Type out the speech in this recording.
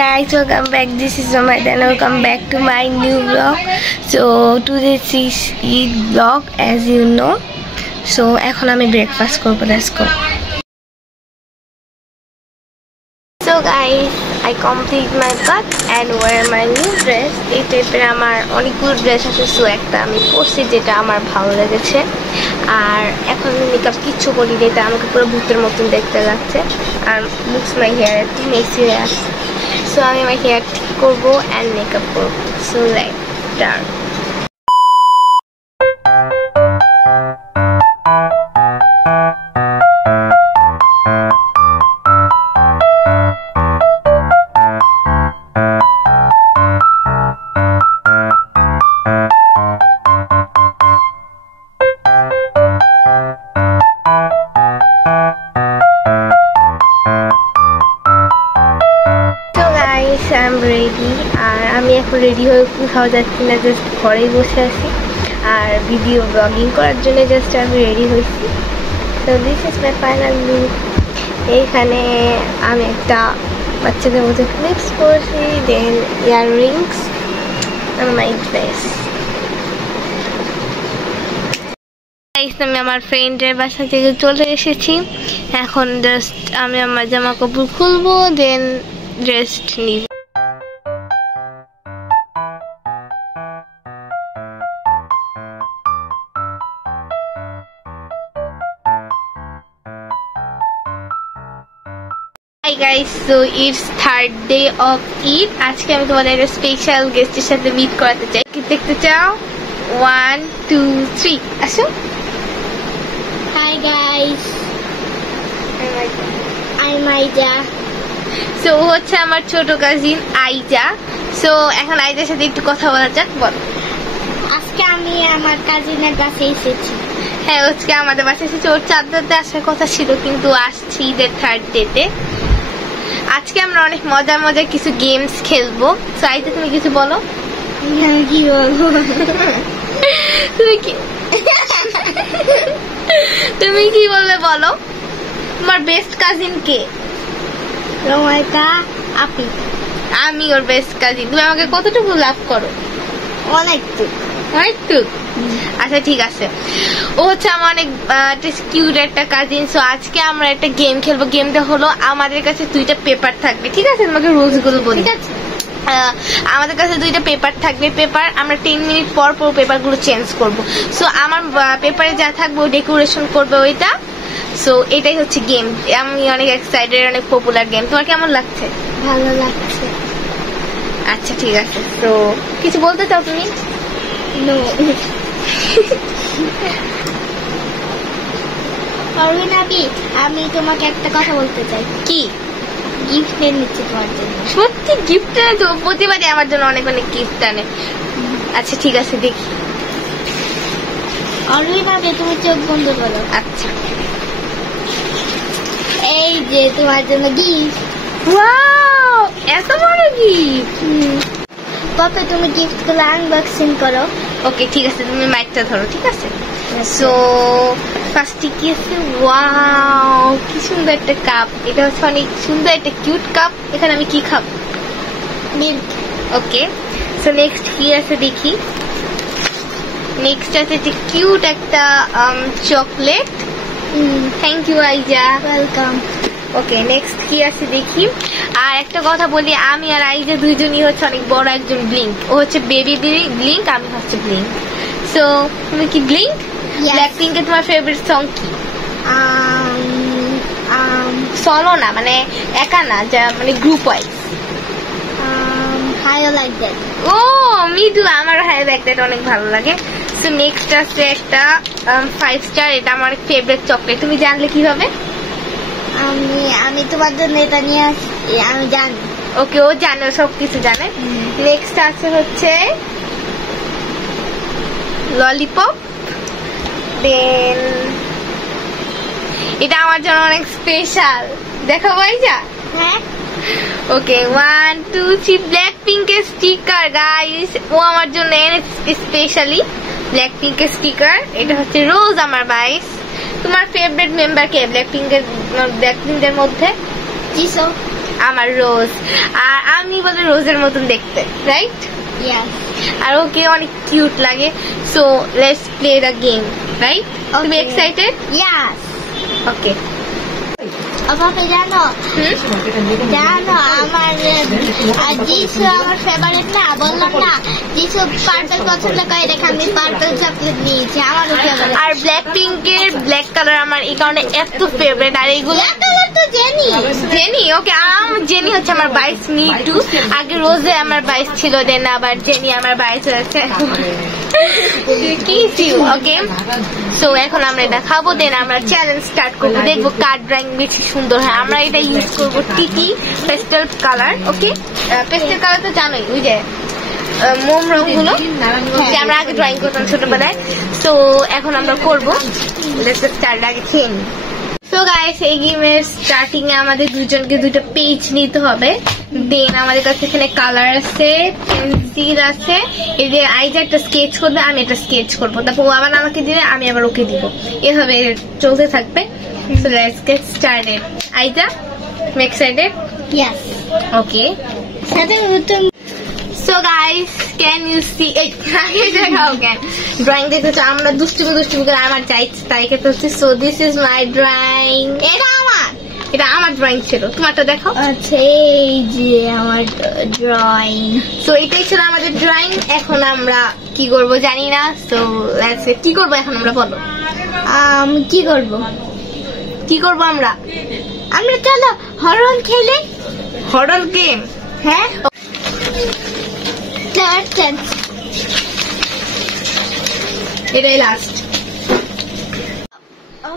guys, welcome back. This is Omar and welcome back to my new vlog. So today is Eid vlog as you know. So এখন আমি breakfast করব. Let's go. So guys, I complete my cut and wear my new dress. এই টাইপের আমার অনেকগুলো dress আছে, so একটা আমি পরছি যেটা আমার ভালো লেগেছে। আর এখন মেকআপ কিচ্ছু করি না, এটা আমাকে পুরো ভূতের মতন দেখতে লাগছে। আর লুকস মাই হেয়ার একটু মেসি হয়ে আসছে, সো আমি আমার হেয়ার ঠিক করবো অ্যান্ড মেকআপ করবো। So like start. I'm ready আর আমি এখন রেডি হয়ে কোথাও যাচ্ছি না, জাস্ট ঘরেই বসে আছি আর ভিডিও ব্লগিং করার জন্য জাস্ট আমি রেডি হয়েছি। So this is my final look. এইখানে আমি একটা বাচ্চাদের মধ্যে ক্লিপস পরেছি, দেন ইয়াররিংস and my dress। আমি আমার ফ্রেন্ডের বাসা থেকে চলে এসেছি, এখন জাস্ট আমি আমার জামা কাপড় খুলবো, দেন রেস্ট নিব। Hi guys, so it's third day of Eid. আজকে আমি তোমাদের একটা স্পেশাল গেস্টের সাথে মিট করাতে চাই। কি দেখতে চাও? 1 2 3 আসো। Hi guys, I'm Aija. So হচ্ছে আমার ছোট কাজিন আইজা। সো এখন আইজার সাথে একটু কথা বলা যাক। বল। আজকে আমি আমার কাজিনের বাসায় এসেছি। হ্যাঁ, আজকে আমাদের বাসায় এসেছি। ওর চাঁদতে আসার কথা ছিল কিন্তু আসছি ঈদের থার্ড ডেতে। আজকে আমরা অনেক মজার মজার কিছু গেমস খেলবো। সো আইজা তুমি কিছু বলো। আমি কি বলবো? তুমি কি বলবে বলো। তোমার বেস্ট কাজিন কে? রোমাইতা আপি। আমি ওর বেস্ট কাজিন। তুমি আমাকে কতটুকু লাভ করো? অনেকটুকু। আচ্ছা ঠিক আছে। ও হচ্ছে আমার অনেক কিউট একটা কাজিন। সো আজকে আমরা একটা গেম খেলবো। গেমটা হলো আমাদের কাছে দুইটা পেপার থাকবে, ঠিক আছে? তোমাকে রুলস গুলো বলি। আমাদের কাছে দুইটা পেপার থাকবে। পেপার আমরা 10 মিনিট পর পর পেপার গুলো চেঞ্জ করবো। সো আমার পেপারে যা থাকবে ডেকোরেশন করবে ওইটা। সো এটাই হচ্ছে গেম। আমি অনেক এক্সাইটেড, অনেক পপুলার গেম। তোমার কেমন লাগছে? ভালো লাগছে। আচ্ছা ঠিক আছে। তো কিছু বলতে চাও তুমি? নো। অরবিন আপি, আমি তোমাকে একটা কথা বলতে চাই। কি? গিফট নিয়ে নিচ্ছি তোমার জন্য। সত্যি গিফট আনে তো? প্রতিবারই আমার জন্য অনেক অনেক গিফট আনে। আচ্ছা ঠিক আছে, দেখি। অরবিন আপি, তুমি চোখ বন্ধ করো। আচ্ছা, এই যে তোমার জন্য গিফট। ওয়াও, এত বড় গিফট। কবে তুমি গিফট গুলো আনবক্সিং করো। ওকে ঠিক আছে, তুমি মাইকটা ধরো, ঠিক আছে? সো ফার্স্টে কি আছে? ওয়াও, কি সুন্দর একটা কাপ। এটা হচ্ছে অনেক সুন্দর একটা কিউট কাপ। এখানে আমি কি খাবো? মিল্ক। ওকে, সো নেক্সট কি আছে দেখি। নেক্সট আছে যে কিউট একটা chocolate. Thank you Aiza. Welcome. Okay, next কি আছে দেখি। আর একটা কথা বলি, আমি আর আইজা দুইজনই হচ্ছে অনেক বড় একজন ব্লিঙ্ক। ও হচ্ছে বেবি ব্লিঙ্ক, আমি হচ্ছে ব্লিঙ্ক। সো তুমি কি ব্লিঙ্ক? ব্ল্যাক পিঙ্কের তোমার ফেভারিট সং কি? সলো না, মানে একা না, যা মানে group wise. Hi like that. Oh me too, আমার হাই লাইক দ্যাট অনেক ভালো লাগে। সো নেক্সট আছে একটা 5 স্টার। এটা আমার ফেভারিট চকলেট। তুমি জানলে কিভাবে? আমি তোমার জন্য এটা নিয়ে আসছি, আমি জানি। ওকে, ও জানে, সবকিছু জানে। নেক্সট আছে হচ্ছে ললিপপ। দেন এটা আমার জন্য অনেক স্পেশাল। দেখো ভাইজা। হ্যাঁ। ওকে, 1 2 3 ব্ল্যাক পিঙ্কের স্টিকার গাইস। ও আমার জন্য স্পেশালি ব্ল্যাক পিঙ্কের স্টিকার। এটা হচ্ছে রোজ আমার বাইস। তোমার ফেভারিট মেম্বার কে ব্ল্যাকপিঙ্কের মধ্যে? জিসো। আমার রোজ, আর আমি বলে রোজের মতন দেখতে, রাইট? Yes. আর ওকে অনেক কিউট লাগে। So let's play the game, right? তুমি Okay. এক্সাইটেড? Yes. ওকে। আমাকে জানো আমার যিশু আমার ফেভারিট না, বললাম না যিশু পার্পল পছন্দ করে, দেখে আমি পার্পল চকলেট নিয়েছি, আমারও ফেভারিট। আর ব্ল্যাক পিঙ্কের ব্ল্যাক কালার আমার এই কারণে এত ফেভারিট। আর এইগুলো তো জেনি জেনি, ওকে, জেনি হচ্ছে আমার বাইস, মি টু। আগে রোজে আমার বাইস ছিল, দেন আবার জেনি আমার বাইস হয়েছে। ওকে, সো এখন আমরা এটা খাবো, দেন আমরা চ্যালেঞ্জ স্টার্ট করবো, দেখবো কার ড্রয়িং বেশি সুন্দর হয়। আমরা এটা ইউজ করবো টিটি পেস্টেল কালার। ওকে, পেস্টেল কালার তো জানোই, ওই যে মোম রং গুলো যে আমরা আগে ড্রয়িং করতাম ছোটবেলায়। সো এখন আমরা করবো, স্টার্ট আগে খেয়ে নিই। সো গাইস, এই গেমের স্টার্টিং এ আমাদের দুজনকে দুটো পেজ নিতে হবে। দেন আমাদের কাছে এখানে কালার আছে, পেন্সিল আছে। এই যে আইজা একটা স্কেচ করবে, আমি একটা স্কেচ করবো, তারপর ও আবার আমাকে দিবে, আমি আবার ওকে দিব, এভাবে চলতে থাকবে। So let's get started. Aiza, তুমি এক্সাইটেড? Yes. ওকে। সাথে so guys, can you see, আগে দেখাও কেন ড্রয়িং দেখতে আমরা দুষ্টুমি করে আমার যাই তাই খেতে হচ্ছে। So this is my drawing. এটা আমার ড্রয়িং ছিল, তোমারটা দেখাও। আচ্ছা, এই যে আমার ড্রয়িং। সো এটাই ছিল আমাদের ড্রয়িং। এখন আমরা কি করব জানি না। সো লেটস সে, কি করব এখন আমরা, বলো। কি করব আমরা চলো হরন খেলে। Horror game? হ্যাঁ, থার্ড চান্স। এটাই লাস্ট। Oh,